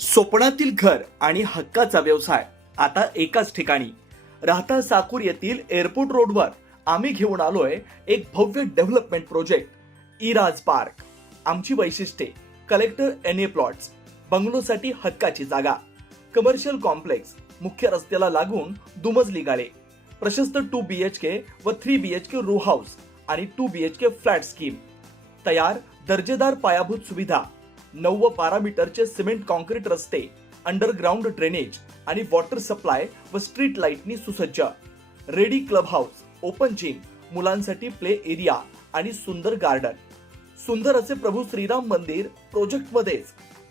स्वप्नातील घर आणि हक्काचा व्यवसाय आता एकाच ठिकाणी. राहता साकूर येथील एअरपोर्ट रोडवर आम्ही घेऊन आलोय एक भव्य डेव्हलपमेंट प्रोजेक्ट इराज पार्क. आमची वैशिष्ट्ये: कलेक्टर NA प्लॉट्स, बंगलोसाठी हक्काची जागा, कमर्शियल कॉम्प्लेक्स, मुख्य रस्त्याला लागून दुमजली गाळे, प्रशस्त 2 BHK व 3 BHK रो हाऊस आणि 2 BHK फ्लॅट स्कीम. तयार दर्जेदार पायाभूत सुविधा, 9 व 12 मीटरचे सिमेंट कॉन्क्रीट रस्ते, अंडरग्राउंड ड्रेनेज आणि वॉटर सप्लाय व स्ट्रीट लाईटनी सुसज्ज. Ready club house, open gym, मुलांसाठी प्ले एरिया आणि सुंदर गार्डन. सुंदर असे प्रभू श्रीराम मंदिर प्रोजेक्ट मध्येच.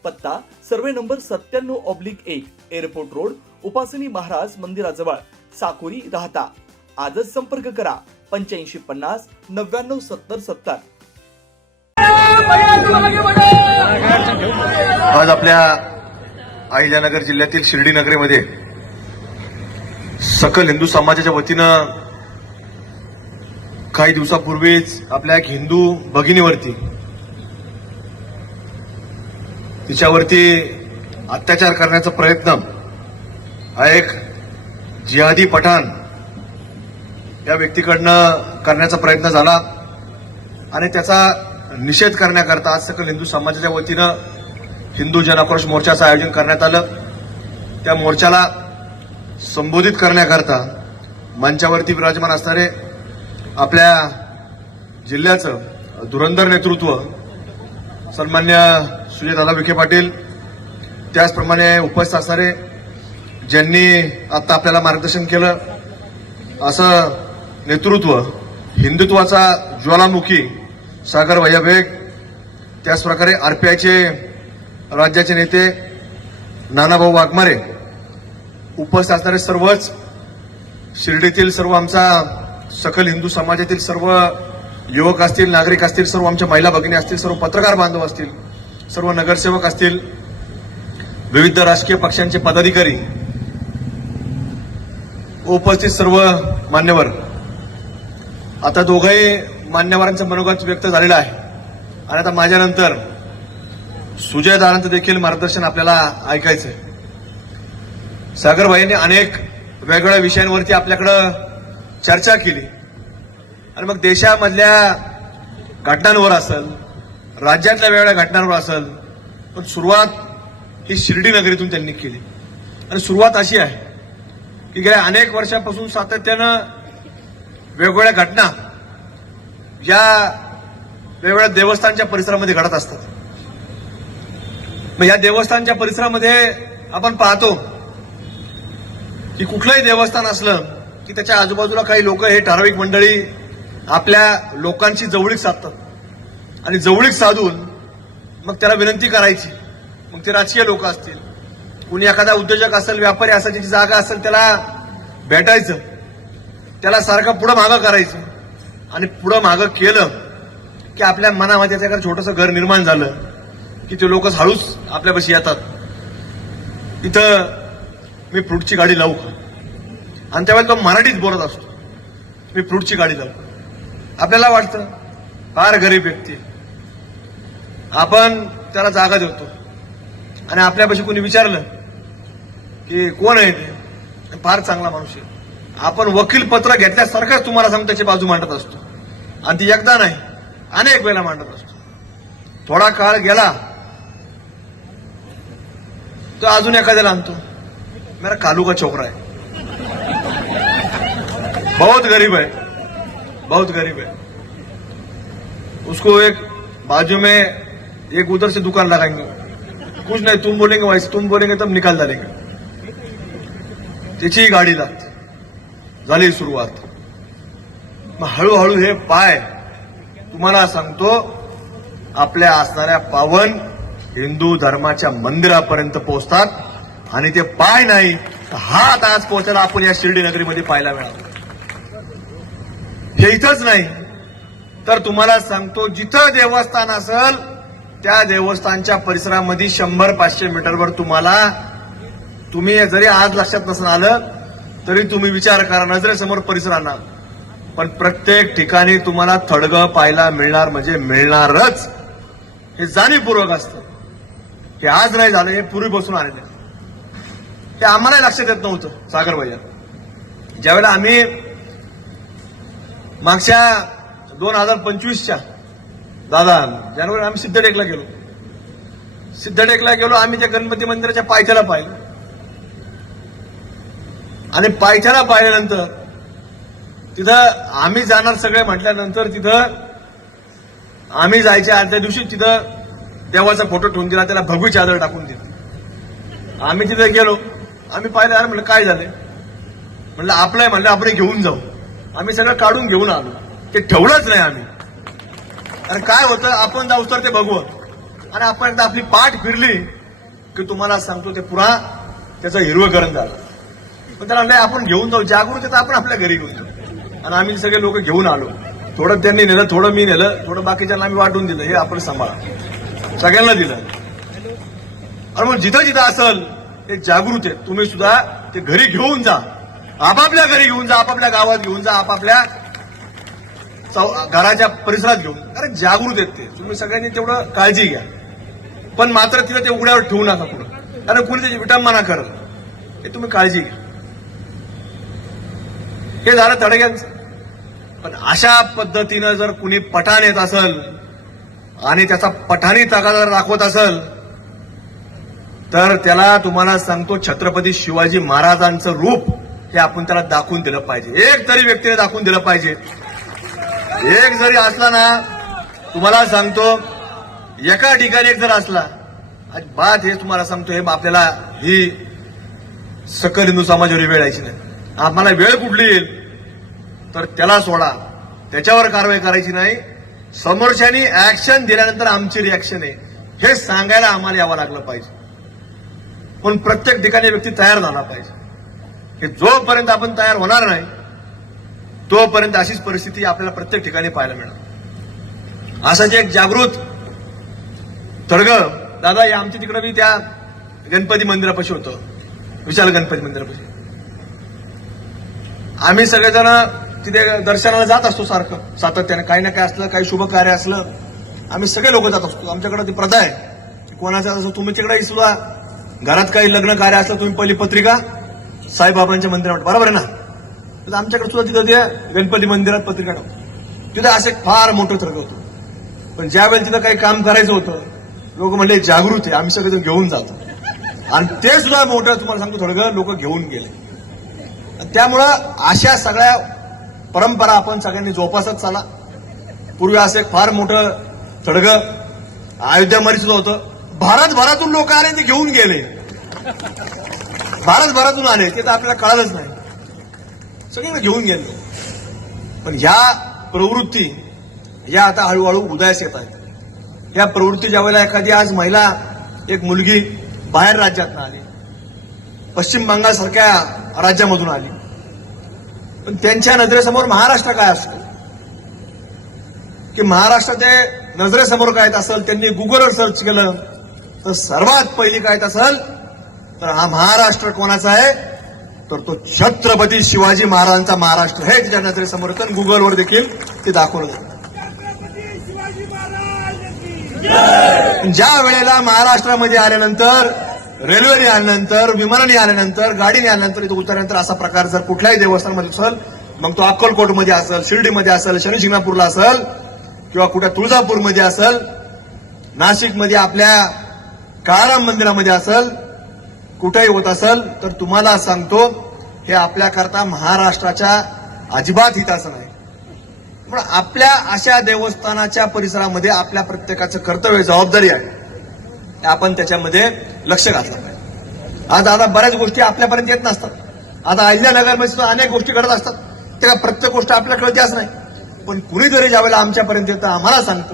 पत्ता: सर्वे नंबर 97/1, एअरपोर्ट रोड, उपासनी महाराज मंदिराजवळ, साकुरी, राहता. आजच संपर्क करा 8550 99 70 70. आज आपल्या अहिल्यानगर जिल्ह्यातील शिर्डी नगरीमध्ये सकल हिंदू समाजाच्या वतीनं काही दिवसापूर्वीच आपल्या एक हिंदू भगिनीवरती तिच्यावरती अत्याचार करण्याचा प्रयत्न हा एक जिहादी पठाण या व्यक्तीकडनं करण्याचा प्रयत्न झाला आणि त्याचा निषेध करण्याकरता आज सकल हिंदू समाजाच्या वतीनं हिंदू जनआक्रोश मोर्चाचं आयोजन करण्यात आलं. त्या मोर्चाला संबोधित करण्याकरता मंचावरती विराजमान असणारे आपल्या जिल्ह्याचं धुरंधर नेतृत्व सन्मान्य सुजयदादा विखे पाटील, त्याचप्रमाणे उपस्थित असणारे ज्यांनी आता आपल्याला मार्गदर्शन केलं असं नेतृत्व, हिंदुत्वाचा ज्वालामुखी सागर भैया बेग, त्याचप्रकारे RPIचे राज्याचे नेते नानाभाऊ वाघमारे, उपस्थित असणारे सर्वच शिर्डीतील सर्व आमचा सकल हिंदू समाजातील सर्व युवक असतील, नागरिक असतील, सर्व आमच्या महिला भगिनी असतील, सर्व पत्रकार बांधव असतील, सर्व नगरसेवक असतील, विविध राजकीय पक्षांचे पदाधिकारी, उपस्थित सर्व मान्यवर. आता दोघंही मान्यवरांचं मनोगत व्यक्त झालेलं आहे आणि आता माझ्यानंतर सुजय दादांचं देखील मार्गदर्शन आपल्याला ऐकायचंय. सागरभाईंनी अनेक वेगवेगळ्या विषयांवरती आपल्याकडं चर्चा केली आणि मग देशामधल्या घटनांवर असेल, राज्यातल्या वेगवेगळ्या घटनांवर असेल, पण सुरुवात ही शिर्डी नगरीतून त्यांनी केली. आणि सुरुवात अशी आहे की गेल्या अनेक वर्षांपासून सातत्यानं वेगवेगळ्या घटना या वेगवेगळ्या देवस्थानच्या परिसरामध्ये घडत असतात. मग या देवस्थानच्या परिसरामध्ये आपण पाहतो की कुठलंही देवस्थान असलं की त्याच्या आजूबाजूला काही लोक, हे ठराविक मंडळी आपल्या लोकांची जवळीक साधतात आणि जवळीक साधून मग त्याला विनंती करायची. मग ते राजकीय लोक असतील, कुणी एखादा उद्योजक असेल, व्यापारी असेल, ज्याची जागा असेल त्याला भेटायचं, त्याला सारखं पुढं मागं करायचं आणि पुढं मागं केलं की आपल्या मनामध्ये त्याच्याकडे छोटंसं घर निर्माण झालं की ते लोक हळूच आपल्यापाशी येतात. इथं मी फ्रूटची गाडी लावू का? आणि त्यावेळेला तो मराठीत बोलत असतो, मी फ्रूटची गाडी लावू. आपल्याला वाटतं फार गरीब व्यक्ती, आपण त्याला जागा देतो आणि आपल्यापाशी कोणी विचारलं की कोण आहे ते, फार चांगला माणूस आहे, आपण वकील पत्र घेतल्यासारखंच तुम्हाला सांगून त्याची बाजू मांडत असतो आणि ती एकदा नाही अनेक वेळेला मांडत असतो. थोडा काळ गेला तो अजून एखाद्याला आणतो, मेरा कालू का छोकरा है, बहुत गरीब है, बहुत गरीब है, उसको एक बाजू में एक उधर से दुकान लगाएंगे, कुछ नहीं तुम बोलेंगे वैसे, तुम बोलेंगे तब निकाल डालेंगे. त्याची गाडी लागते. झाली सुरुवात. मग हळूहळू हे पाय तुम्हाला सांगतो आपल्या असणाऱ्या पावन हिंदू धर्माच्या मंदिरापर्यंत पोहोचतात आणि ते पाय नाही हात आज पोहोचायला आपण या शिर्डी नगरीमध्ये पाहायला मिळालं. हे इथंच नाही तर तुम्हाला सांगतो जिथं देवस्थान असेल त्या देवस्थानच्या परिसरामध्ये 100-500 मीटरवर तुम्ही जरी आज लक्षात नसून आलं तरी तुम्ही विचार करा, नजरेसमोर परिसर आणा, पण प्रत्येक ठिकाणी तुम्हाला थडगं पाहायला मिळणार म्हणजे मिळणारच. हे जाणीवपूर्वक असतं. हे आज नाही झालं, हे पूर्वीपासून आलेलं आहे. हे आम्हालाही लक्षात येत नव्हतं. सागर भैया, ज्यावेळेला आम्ही मागच्या 2025च्या जानेवारी आम्ही सिद्धटेकला गेलो. आम्ही त्या गणपती मंदिराच्या पायथ्याला पाहिलं आणि पायथ्याला पाहिल्यानंतर तिथं आम्ही जाणार सगळे म्हटल्यानंतर तिथं आम्ही जायच्या आदल्या दिवशी तिथं देवाचा फोटो ठेवून दिला, त्याला भगवी चादर टाकून दिली. आम्ही तिथं गेलो, आम्ही पाहिलं, अरे म्हणलं काय झालंय, म्हणलं आपलं म्हणलं आपण घेऊन जाऊ. आम्ही सगळं काढून घेऊन आलो, ते ठेवलंच नाही आम्ही. आणि काय होतं, आपण जाऊ तर ते भगवत आणि आपण एकदा आपली पाठ फिरली की तुम्हाला सांगतो ते पुरा त्याचं हिरवकरण झालं. पण त्याला नाही आपण घेऊन जाऊ, जागृत तर आपण आपल्या घरी घेऊन जाऊ. आणि आम्ही सगळे लोक घेऊन आलो. थोडं त्यांनी नेलं, थोडं मी नेलं, थोडं बाकीच्यांना आम्ही वाटून दिलं. हे आपण सांभाळा, सगळ्यांना दिलं. आणि मग जिथं जिथं असेल ते जागृत आहे, तुम्ही सुद्धा ते घरी घेऊन जा, आपापल्या घरी घेऊन जा, आपापल्या गावात घेऊन जा, आपापल्या घराच्या परिसरात घेऊन. अरे जागृत आहेत ते, तुम्ही सगळ्यांनी तेवढं काळजी घ्या. पण मात्र तिथं ते उघड्यावर ठेवू नका पुढं, कारण कुणी त्याची विटंबना करत, हे तुम्ही काळजी घ्या. हे झालं तडग्यांचं. पण अशा पद्धतीनं जर कुणी पठाण येत असेल आणि त्याचा पठाणी तगादा दाखवत असेल तर त्याला तुम्हाला सांगतो छत्रपती शिवाजी महाराजांचं रूप हे आपण त्याला दाखवून दिलं पाहिजे. एक तरी व्यक्तीने दाखवून दिलं पाहिजे. एक जरी असला ना, तुम्हाला सांगतो एका ठिकाणी एक जर असला, बात हे तुम्हाला सांगतो, हे आपल्याला ही सकल हिंदू समाजावर वेळ यायची नाही. आम्हाला वेळ कुठली येईल तर त्याला सोडा, त्याच्यावर कारवाई करायची नाही. समोरच्यानी ऍक्शन दिल्यानंतर आमची रिॲक्शन आहे हे सांगायला आम्हाला यावं लागलं पाहिजे. पण प्रत्येक ठिकाणी व्यक्ती तयार झाला पाहिजे. की जोपर्यंत आपण तयार होणार नाही तोपर्यंत अशीच परिस्थिती आपल्याला प्रत्येक ठिकाणी पाहायला मिळणार. असं जे एक जागृत तडगं दादा हे आमच्या तिकडे मी त्या गणपती मंदिरापाशी होतो, विशाल गणपती मंदिरापाशी. आम्ही सगळेजण तिथे दर्शनाला जात असतो सारखं सातत्याने. काही ना काही असलं, काही शुभ कार्य असलं, आम्ही सगळे लोक जात असतो. आमच्याकडे ती प्रथा आहे, कोणाचं असं तुम्ही तिकडे सुद्धा घरात काही लग्न कार्य असलं तुम्ही पहिली पत्रिका साईबाबांच्या मंदिरात, बरोबर आहे ना. तर आमच्याकडे सुद्धा तिथं ते गणपती मंदिरात पत्रिका टाकतो. तिथं असं एक फार मोठं थडगं होतं. पण ज्यावेळेला तिथं काही काम करायचं होतं, लोक म्हणले जागृत आहे, आम्ही सगळेजण घेऊन जातो. आणि ते सुद्धा मोठं तुम्हाला सांगतो थडगं लोक घेऊन गेले. त्यामुळं अशा सगळ्या परंपरा आपण सगळ्यांनी जोपासत चाला. पूर्वी असं एक फार मोठं थडगं अयोध्यामध्ये सुद्धा होतं. भारतभरातून लोक आले, ते घेऊन गेले. भारतभरातून आले, ते तर आपल्याला कळालंच नाही, सगळे घेऊन गेले. पण ह्या प्रवृत्ती या आता हळूहळू उदयास येत आहेत. या प्रवृत्ती ज्यावेळेला एखादी आज महिला, एक मुलगी बाहेर राज्यातून आली, पश्चिम बंगालसारख्या राज्यामधून आली, पण त्यांच्या नजरेसमोर महाराष्ट्र काय असतं, की महाराष्ट्र ते नजरेसमोर काय असेल, त्यांनी गुगलवर सर्च केलं तर सर्वात पहिली काय असेल तर हा महाराष्ट्र कोणाचा आहे तर तो छत्रपती शिवाजी महाराजांचा महाराष्ट्र हे तिच्या नजरेसमोर येतं. गुगलवर देखील ते दाखवलं जातं. ज्या वेळेला महाराष्ट्रामध्ये आल्यानंतर, रेल्वेने आल्यानंतर, विमानाने आल्यानंतर, गाडीने आल्यानंतर, इथं उतरल्यानंतर असा प्रकार जर कुठल्याही देवस्थानामध्ये असेल, मग तो अक्कलकोटमध्ये असेल, शिर्डीमध्ये असेल, शनी शिंगणापूरला असेल, किंवा कुठे तुळजापूरमध्ये असेल, नाशिकमध्ये आपल्या काळाराम मंदिरामध्ये असेल, कुठेही होत असेल, तर तुम्हाला सांगतो हे आपल्याकरता महाराष्ट्राच्या अजिबात हिताचं नाही. पण आपल्या अशा देवस्थानाच्या परिसरामध्ये आपल्या प्रत्येकाचं कर्तव्य, जबाबदारी आहे, आपण त्याच्यामध्ये लक्ष घातलं पाहिजे. आज आता बऱ्याच गोष्टी आपल्यापर्यंत येत नसतात. आता अहिल्यानगरमध्ये सुद्धा अनेक गोष्टी घडत असतात, त्या प्रत्येक गोष्ट आपल्याला कळतेच नाही. पण कुणीतरी ज्यावेळेला आमच्यापर्यंत येतं, आम्हाला सांगतो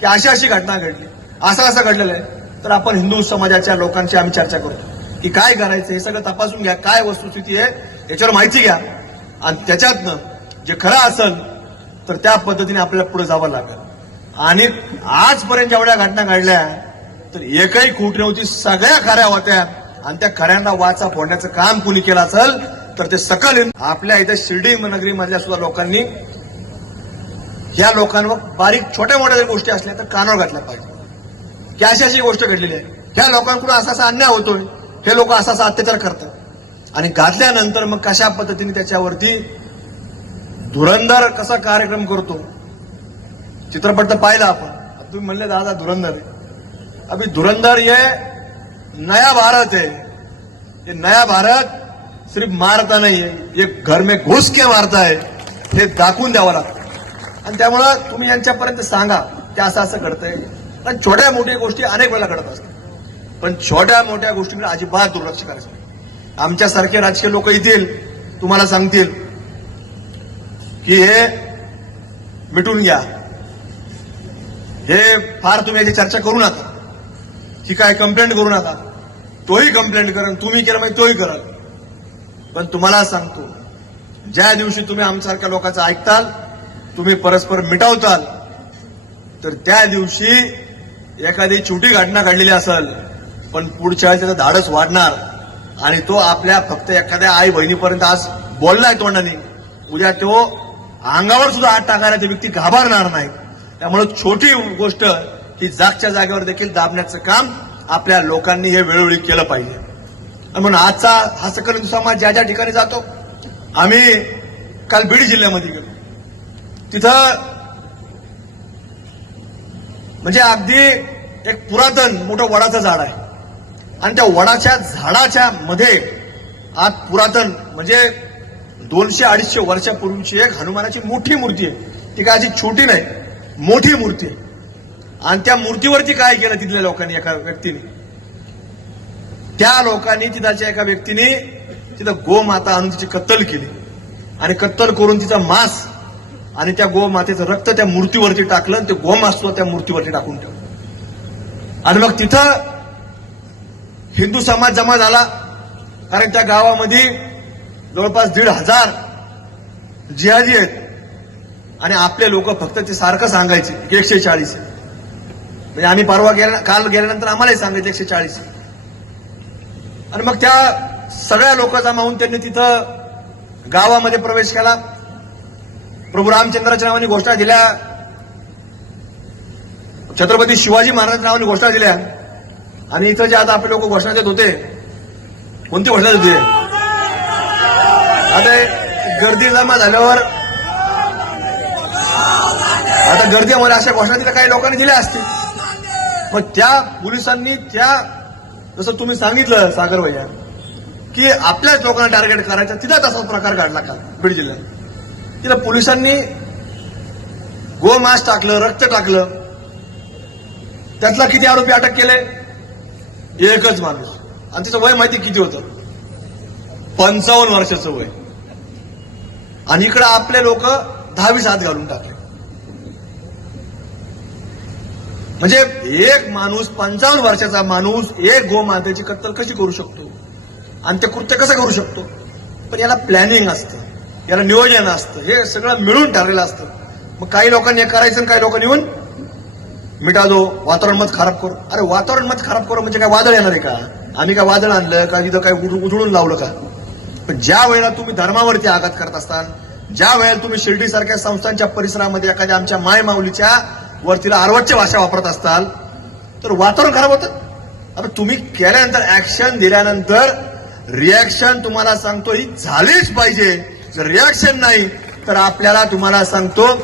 की अशी अशी घटना घडली, असं घडलेलं आहे, तर आपण हिंदू समाजाच्या लोकांशी आम्ही चर्चा करतो की काय करायचं, हे सगळं तपासून घ्या, काय वस्तुस्थिती आहे याच्यावर माहिती घ्या, आणि त्याच्यातनं जे खरं असेल तर त्या पद्धतीने आपल्याला पुढे जावं लागेल. आणि आजपर्यंत जेवढ्या घटना घडल्या तर एकही खूट नव्हती, सगळ्या खऱ्या होत्या. आणि त्या खऱ्यांना वाचा फोडण्याचं काम कुणी केलं असेल तर ते सकल आपल्या इथे शिर्डी नगरी मधल्या सुद्धा लोकांनी ह्या लोकांवर बारीक छोट्या मोठ्या गोष्टी असल्या तर कानावर घातल्या पाहिजे की अशी अशी गोष्ट घडलेली आहे. ह्या लोकांकडून असा असा अन्याय होतोय, हे लोक असा असा अत्याचार करतात, आणि घातल्यानंतर मग कशा पद्धतीने त्याच्यावरती धुरंधर कसा कार्यक्रम करतो. चित्रपट तर पाहिला आपण. तुम्ही म्हणले दादा धुरंधर है. अभी धुरंधर ये नया भारत है. ये नया भारत सिर्फ मारता नहीं है, ये घर में घुस के मारता है, हे दाखवून द्यावं लागतं. आणि त्यामुळं तुम्ही यांच्यापर्यंत सांगा की असं असं घडतंय. पण छोट्या मोठ्या गोष्टी अनेक वेळा घडत असतात, पण छोट्या मोठ्या गोष्टींकडे अजिबात दुर्लक्ष करायचं नाही. आमच्यासारखे राजकीय लोक येतील, तुम्हाला सांगतील की हे मिटून घ्या, हे फार तुम्ही याची चर्चा करू नका, की काय कंप्लेंट करू नका. तोही कंप्लेंट करेन, तुम्ही केलं म्हणजे तोही करल. पण तुम्हाला सांगतो, ज्या दिवशी तुम्ही आमच्यासारख्या लोकांचं ऐकताल, तुम्ही परस्पर मिटवताल, तर त्या दिवशी एखादी छोटी घटना घडलेली असेल, पण पुढच्या वेळेस त्याचं धाडस वाढणार, आणि तो आपल्या फक्त एखाद्या आई बहिणीपर्यंत आज बोललाय तोंडाने, उद्या तो अंगावर सुद्धा हात टाकायला ती व्यक्ती घाबरणार नाही. त्यामुळे छोटी गोष्ट ही जागच्या जागेवर देखील दाबण्याचं काम आपल्या लोकांनी हे वेळोवेळी केलं पाहिजे. म्हणून आजचा हा सकल हिंदू समाज ज्या ज्या ठिकाणी जातो, आम्ही काल बीड जिल्ह्यामध्ये गेलो, तिथं म्हणजे अगदी एक पुरातन मोठं वडाचं झाड आहे, आणि त्या वडाच्या झाडाच्या मध्ये आज पुरातन म्हणजे 200-250 वर्षापूर्वीची एक हनुमानाची मोठी मूर्ती आहे. ती काय अशी छोटी नाही, मोठी मूर्ती आहे. आणि त्या मूर्तीवरती काय केलं तिथल्या लोकांनी, एका व्यक्तीने, त्या लोकांनी तिथाच्या एका व्यक्तीने तिथं गोमाता आणून तिची कत्तल केली, आणि कत्तल करून तिचा मांस आणि त्या गोमातेचं रक्त त्या मूर्तीवरती टाकलं, आणि ते गोमांस त्या मूर्तीवरती टाकून ठेवलं. आणि मग तिथं हिंदू समाज जमा झाला, कारण त्या गावामध्ये जवळपास 1,500 जिहादी आहेत, आणि आपले लोक फक्त ते सारखं सांगायचे 140. म्हणजे आम्ही काल गेल्यानंतर आम्हालाही सांगायचे 140. आणि मग त्या सगळ्या लोक जमा होऊन त्यांनी तिथं गावामध्ये प्रवेश केला. प्रभू रामचंद्राच्या नावाने घोषणा दिल्या, छत्रपती शिवाजी महाराजांच्या नावाने घोषणा दिल्या. आणि इथं जे आता आपले लोक घोषणा देत होते, कोणती घोषणा देत होते? आता गर्दी जमा झाल्यावर, आता गर्दीमध्ये अशा घोषणा तिला काही लोकांनी दिल्या असतील, पण त्या पोलिसांनी त्या, जसं तुम्ही सांगितलं सागर भैया, की आपल्याच लोकांना टार्गेट करायचं, तिथं तसाच प्रकार घडला काल बीड जिल्ह्यात. तिथं पोलिसांनी गोमांस टाकलं, रक्त टाकलं. त्यातला किती आरोपी अटक केले? एकच माणूस, आणि त्याचं वय माहिती किती होतं? 55 वर्षाचं वय. आणि इकडे आपले लोक 10-20 हात घालून टाकले. म्हणजे एक माणूस, 55 वर्षाचा माणूस, एक गोमातेची कत्तल कशी करू शकतो, आणि ते कृत्य कसं करू शकतो? पण याला प्लॅनिंग असतं, याला नियोजन असतं, हे सगळं मिळून ठरलेलं असतं. मग काही लोकांनी हे करायचं, आणि काही लोकांनी येऊन मिटा दो, वातावरण मत खराब करू. अरे वातावरण मत खराब करू म्हणजे काय वादळ येणार आहे का? आम्ही काय वादळ आणलं का? तिथं काय उधळून लावलं का? पण ज्या वेळेला तुम्ही धर्मावरती आघात करत असताल, ज्या वेळेला तुम्ही शिर्डीसारख्या संस्थांच्या परिसरामध्ये एखाद्या आमच्या मायमाऊलीच्या वरतीला अर्वच्य भाषा वापरत असताल, तर वातावरण खराब होतं. आता तुम्ही केल्यानंतर, ऍक्शन दिल्यानंतर रिॲक्शन तुम्हाला सांगतो ही झालीच पाहिजे. जर रिॲक्शन नाही तर आपल्याला, तुम्हाला सांगतो,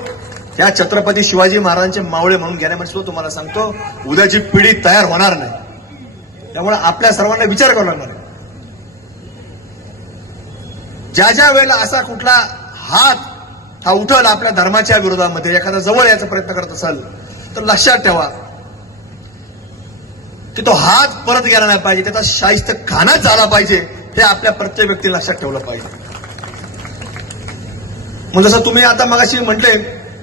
त्या छत्रपती शिवाजी महाराजांचे मावळे म्हणून घेण्यामध्ये सुद्धा तुम्हाला सांगतो, उद्याची पिढी तयार होणार नाही. त्यामुळे आपल्या सर्वांना विचार करावा लागणार आहे. ज्या ज्या वेळेला असा कुठला हात हा उठल आपल्या धर्माच्या विरोधामध्ये, एखादा जवळ याचा प्रयत्न करत असाल, तर लक्षात ठेवा की तो हात परत गेला नाही पाहिजे, त्याचा शाहिस्तखानाच झाला पाहिजे. हे आपल्या प्रत्येक व्यक्तीला लक्षात ठेवलं पाहिजे. मग जसं तुम्ही आता मगाशी म्हटले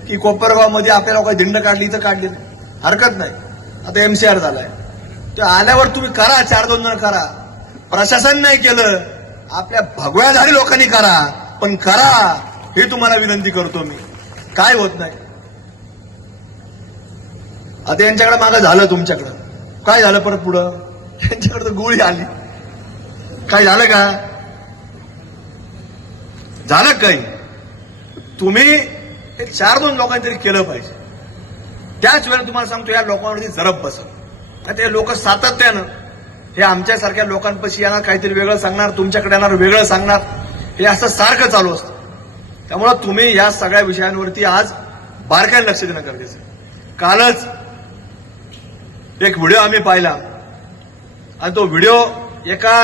की कोपरगाव मध्ये आपल्या लोकांनी दिंड काढली, इथं काढली, हरकत नाही. आता MCR झालाय, ते आल्यावर तुम्ही करा, 4-2 जण करा. प्रशासन नाही केलं, आपल्या भगव्याधारी लोकांनी करा, पण करा, हे तुम्हाला विनंती करतो मी. काय होत नाही. आता यांच्याकडे मागं झालं, तुमच्याकडं काय झालं? परत पुढं यांच्याकडे तर गोळी आली. काय झालं का? झालं काही? तुम्ही एक 4-2 लोकांनी तरी केलं पाहिजे. त्याच वेळेला तुम्हाला सांगतो, या लोकांवरती जरब बसल. ते लोक सातत्यानं हे आमच्यासारख्या लोकांपाशी येणार, काहीतरी वेगळं सांगणार, तुमच्याकडे येणार वेगळं सांगणार, हे असं सारखं चालू असतं. त्यामुळं तुम्ही या सगळ्या विषयांवरती आज बारकाईने लक्ष देणं गरजेचं आहे. कालच एक व्हिडिओ आम्ही पाहिला आणि तो व्हिडिओ एका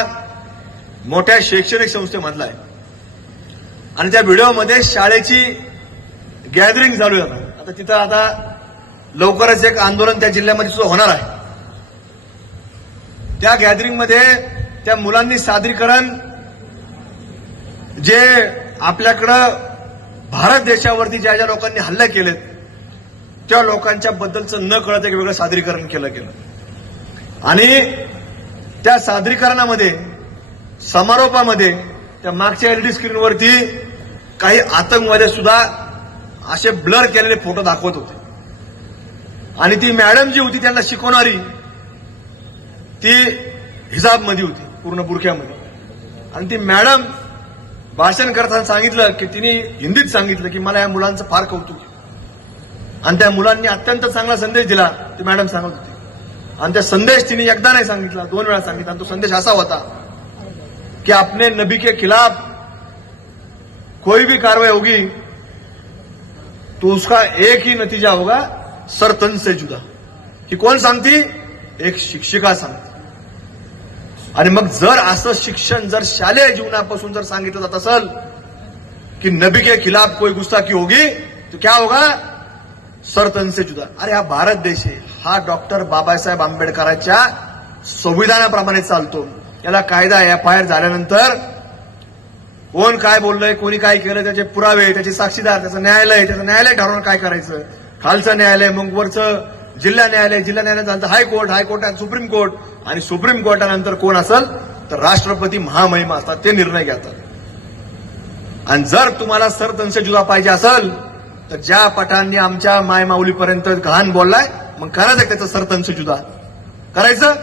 मोठ्या शैक्षणिक संस्थेमधला आहे आणि त्या व्हिडिओमध्ये शाळेची गॅदरिंग चालू आहे. आता तिथं आता लवकरच एक आंदोलन त्या जिल्ह्यामध्ये सुद्धा होणार आहे. त्या गॅदरिंगमध्ये त्या मुलांनी सादरीकरण जे आपल्याकडं भारत देशावरती ज्या ज्या लोकांनी हल्ले केलेत त्या लोकांच्या बद्दलचं न कळत एक वेगळं सादरीकरण केलं आणि त्या सादरीकरणामध्ये समारोपामध्ये त्या मागच्या एलईडी स्क्रीनवरती काही आतंकवादी सुद्धा असे ब्लर केलेले फोटो दाखवत होते आणि ती मॅडम जी होती त्यांना शिकवणारी ती हिजाबमध्ये होती, पूर्ण बुरख्यामध्ये. आणि ती मॅडम भाषण करताना सांगितलं की तिने हिंदीत सांगितलं की मला या मुलांचं फार कौतुक आहे आणि त्या मुलांनी अत्यंत चांगला संदेश दिला, ती मॅडम सांगत होती. आणि त्या संदेश तिने एकदा नाही सांगितला, 2 वेळा सांगितला. आणि तो संदेश असा होता कि अपने नबी के खिलाफ कोई भी कार्रवाई होगी तो उसका एक ही नतीजा होगा, सर तन से जुदा. ही कोण सांगती? एक शिक्षिका सांगते. आणि मग जर असं शिक्षण जर शालेय जीवनापासून जर सांगितलं जात असेल की नबी के खिलाफ कोई गुस्ताखी होगी तो क्या होगा, सर तन से जुदा. अरे हा भारत देश आहे, हा डॉक्टर बाबासाहेब आंबेडकरांच्या संविधानाप्रमाणे चालतो. याला कायदा FIR झाल्यानंतर कोण काय बोललंय, कोणी काय केलं, त्याचे पुरावे, त्याचे साक्षीदार, त्याचं न्यायालय ठरवून काय करायचं. खालचं न्यायालय, मग वरचं जिल्हा न्यायालयानंतर हायकोर्ट, सुप्रीम कोर्ट आणि सुप्रीम कोर्टानंतर कोण असेल तर राष्ट्रपती महामहिम असतात, ते निर्णय घेतात. आणि जर तुम्हाला सर तनसे जुदा पाहिजे असेल तर ज्या पठांनी आमच्या मायमाऊलीपर्यंत घाण बोललाय, मग करायचं त्याचं सर तनसे जुदा करायचं.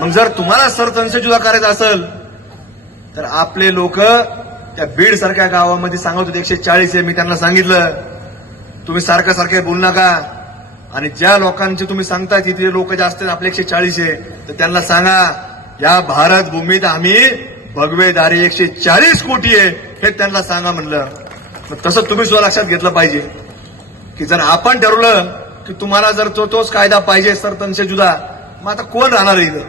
मग जर तुम्हाला सर तनसे जुदा करायचं असेल तर आपले लोक त्या बीड सारख्या गावामध्ये सांगत होते 140 आहे. मी त्यांना सांगितलं तुम्ही सारखे बोलू नका आणि ज्या लोकांचे तुम्ही सांगताय तिथे लोक जास्त आपले 140 आहे तर त्यांना सांगा या भारत भूमीत आम्ही भगवेदारी 140 कोटी आहे हे त्यांना सांगा म्हणलं. मग तसं तुम्ही सुद्धा लक्षात घेतलं पाहिजे की जर आपण ठरवलं की तुम्हाला जर तोच कायदा पाहिजे सर तनसे जुदा, मग आता कोण राहणार इथं.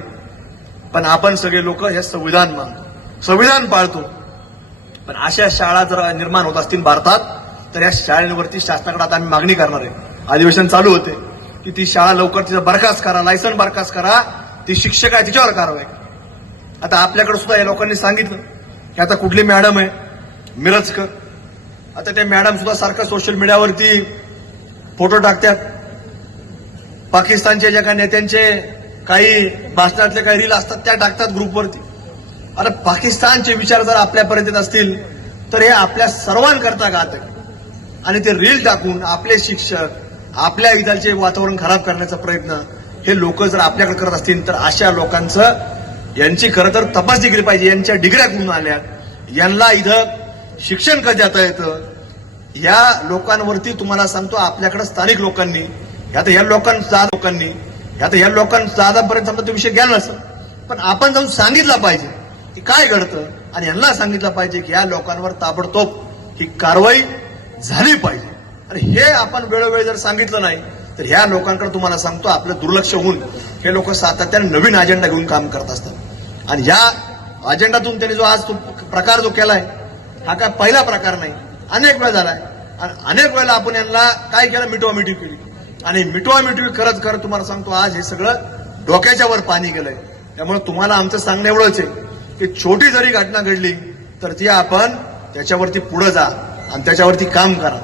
पण आपण सगळे लोक हे संविधान मानतो, संविधान पाळतो. पण अशा शाळा जर निर्माण होत असतील भारतात तर या शाळेवरती शासनाकडे आता आम्ही मागणी करणार आहे. अधिवेशन चालू होते की ती शाळा लवकर तिचा बरखास्त करा, लायसन बरखास्त करा, ती शिक्षक आहे तिच्यावर कारवाई. आता आपल्याकडे सुद्धा या लोकांनी सांगितलं की आता कुठली मॅडम आहे मिरजकर, आता त्या मॅडम सुद्धा सारखं सोशल मीडियावरती फोटो टाकतात, पाकिस्तानच्या ज्या काही नेत्यांचे काही भाषणातले काही रील असतात त्या टाकतात ग्रुपवरती. अरे पाकिस्तानचे विचार जर आपल्यापर्यंत येत असतील तर हे आपल्या सर्वांकरता घातक आहे. आणि ते रील टाकून आपले शिक्षक आपल्या इथलचे वातावरण खराब करण्याचा प्रयत्न हे लोक जर आपल्याकडे करत असतील तर अशा लोकांचं यांची खरं तर तपासणी केली पाहिजे. यांच्या डिग्र्या कुठून आल्या, यांना इथं शिक्षण कसं देता येतं. या लोकांवरती तुम्हाला सांगतो आपल्याकडे स्थानिक लोकांनी या लोकांपर्यंत समजा तो विषय गेला नसेल, पण आपण जाऊन सांगितलं पाहिजे की काय घडतं आणि यांना सांगितलं पाहिजे की या लोकांवर ताबडतोब ही कारवाई झाली पाहिजे. आणि हे आपण वेळोवेळी जर सांगितलं नाही तर ह्या लोकांकडे तुम्हाला सांगतो आपलं दुर्लक्ष होऊन हे लोक सातत्याने नवीन अजेंडा घेऊन काम करत असतात. आणि या अजेंडातून त्यांनी जो आज प्रकार जो केलाय हा काय पहिला प्रकार नाही, अनेक वेळा झालाय. आणि अनेक वेळेला आपण यांना काय केलं, मिठवामिठवी केली. आणि मिठवामिठवी करत तुम्हाला सांगतो आज हे सगळं डोक्याच्या वर पाणी गेलंय. त्यामुळे तुम्हाला आमचं सांगणं एवढंच आहे की छोटी जरी घटना घडली तर ती आपण त्याच्यावरती पुढे जा आणि त्याच्यावरती काम करा.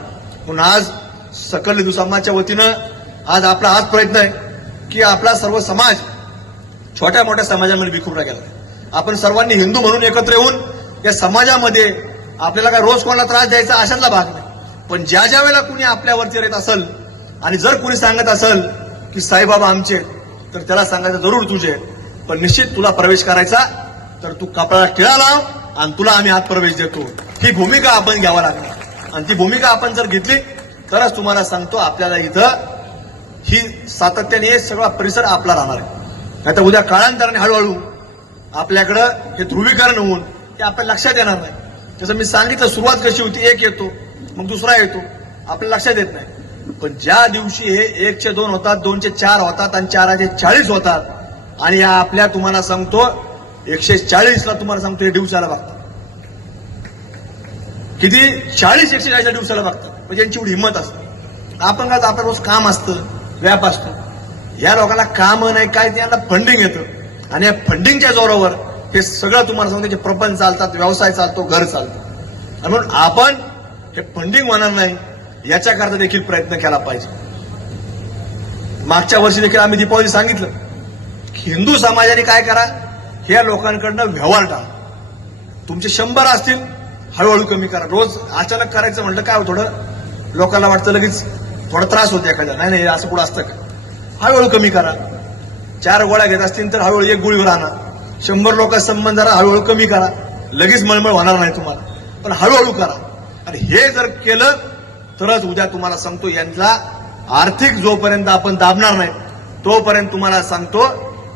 म्हणून आज सकल हिंदू समाजाच्या वतीनं आज आपला हाच प्रयत्न आहे की आपला सर्व समाज छोट्या मोठ्या समाजामध्ये विखुरला गेला. आपण सर्वांनी हिंदू म्हणून एकत्र येऊन या समाजामध्ये आपल्याला काय रोज कोणाला त्रास द्यायचा अशातला भाग नाही. पण ज्या ज्या वेळेला कुणी आपल्यावरती येत असेल आणि जर कुणी सांगत असेल की साईबाबा आमचे तर त्याला सांगायचं जरूर तुझे, पण निश्चित तुला प्रवेश करायचा तर तू कपड्याला टिळा लाव आणि तुला आम्ही आत प्रवेश देतो. ही भूमिका आपण घ्यावा लागणार आणि ती भूमिका आपण जर घेतली तरच तुम्हाला सांगतो आपल्याला इथं ही सातत्याने हे सगळा परिसर आपला राहणार आहे. नाहीतर उद्या काळांतराने हळूहळू आपल्याकडं हे ध्रुवीकरण होऊन ते आपल्या लक्षात येणार नाही. जसं मी सांगितलं, सुरुवात कशी होती, एक येतो मग दुसरा येतो, आपल्या लक्षात येत नाही. पण ज्या दिवशी हे 1चे 2 होतात, 2चे 4 होतात आणि 4चे 40 होतात आणि या आपल्या तुम्हाला सांगतो 140ला तुम्हाला सांगतो हे दिवसाला बघतात. किती 40-140 दिवसाला बघतात, म्हणजे यांची एवढी हिंमत असते. आपण काय, आपलं रोज काम असतं, व्याप असतो. या लोकांना काम नाही काय, त्यांना फंडिंग येतं आणि या फंडिंगच्या जोरावर हे सगळं तुम्हाला सांगतो, त्याचे प्रपंच चालतात, व्यवसाय चालतो, घर चालतं. आणि म्हणून आपण हे फंडिंग होणार नाही याच्याकरता देखील प्रयत्न केला पाहिजे. मागच्या वर्षी देखील आम्ही दीपावली सांगितलं, हिंदू समाजाने काय करा, ह्या लोकांकडनं व्यवहार टाळा. तुमचे 100 असतील, हळूहळू कमी करा. रोज अचानक करायचं म्हटलं काय थोडं लोकांना वाटतं लगेच थोडा त्रास होतो एखाद्या. नाही नाही, असं पुढे असतं का? हळूहळू कमी करा. 4 गोळ्या घेत असतील तर हळूहळू 1 गोळीवर आणा. 100 लोकांचा संबंध जरा हळूहळू कमी करा. लगेच मळमळ होणार नाही तुम्हाला, पण हळूहळू करा. आणि हे जर केलं तरच उद्या तुम्हाला सांगतो, यांना आर्थिक जोपर्यंत आपण दाबणार नाही तोपर्यंत तुम्हाला सांगतो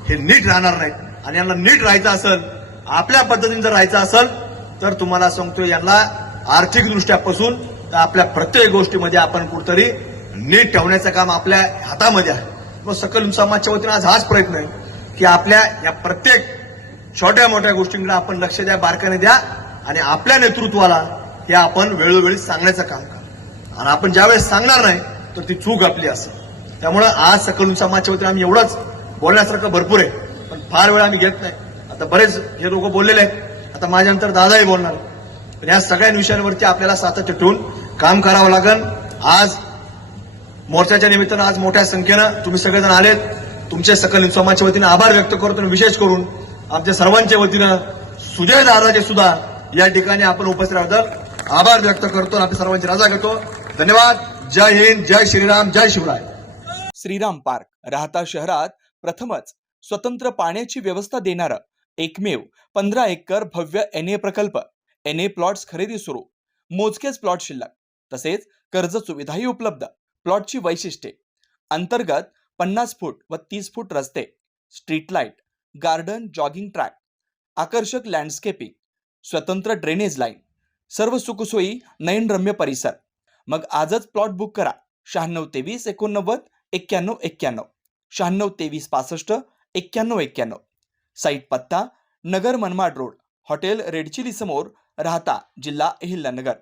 हे नीट राहणार नाहीत. आणि यांना नीट राहायचं असेल, आपल्या पद्धतीने जर राहायचं असेल तर तुम्हाला सांगतो यांना आर्थिक दृष्ट्यापासून तर आपल्या प्रत्येक गोष्टीमध्ये आपण कुठतरी नीट ठेवण्याचं काम आपल्या हातामध्ये आहे. मग सकल समाजच्या वतीने आज हाच प्रयत्न आहे की आपल्या या प्रत्येक छोट्या मोठ्या गोष्टींकडे आपण लक्ष द्या, बारकाने द्या आणि आपल्या नेतृत्वाला हे आपण वेळोवेळी सांगण्याचं काम करा. आणि आपण ज्यावेळेस सांगणार नाही तर ती चूक आपली असेल. त्यामुळे आज सकल समाजच्या वतीने आम्ही एवढंच बोलण्यासारखं भरपूर आहे, पण फार वेळ आम्ही घेत नाही. आता बरेच हे लोक बोललेले आहेत, आता माझ्यानंतर दादाही बोलणार. पण या सगळ्या विषयांवरती आपल्याला सातत्य ठेवून काम करावं लागेल. आज मोर्चाच्या निमित्तानं आज मोठ्या संख्येनं तुम्ही सगळेजण आलेत. तुमचे सकल समाजच्या वतीनं आभार व्यक्त करतो आणि विशेष करून आमच्या सर्वांच्या वतीनं सुजय दादाचे सुद्धा या ठिकाणी आपण उपस्थित राहतात आभार व्यक्त करतो. आपल्या सर्वांची रजा घेतो. धन्यवाद. जय हिंद, जय श्रीराम, जय शिवराय. श्रीराम पार्क राहता शहरात प्रथमच स्वतंत्र पाण्याची व्यवस्था देणारं एकमेव 15 एकर भव्य NA प्रकल्प. NA प्लॉट्स खरेदी सुरू. मोजकेच प्लॉट शिल्लक, तसेच कर्ज सुविधाही उपलब्ध. प्लॉटची वैशिष्ट्ये: अंतर्गत 50 फूट व 30 फूट रस्ते, street light, garden, jogging track, आकर्षक लँडस्केपिंग, स्वतंत्र ड्रेनेज लाईन, सर्व सुखसोयी, नयनरम्य परिसर. मग आजच प्लॉट बुक करा. 9623 89 91 91, 9623 65 91 91. साईट पत्ता: Nagar Manmad road, hotel red chilli समोर, राहता, जिल्हा अहिल्यानगर.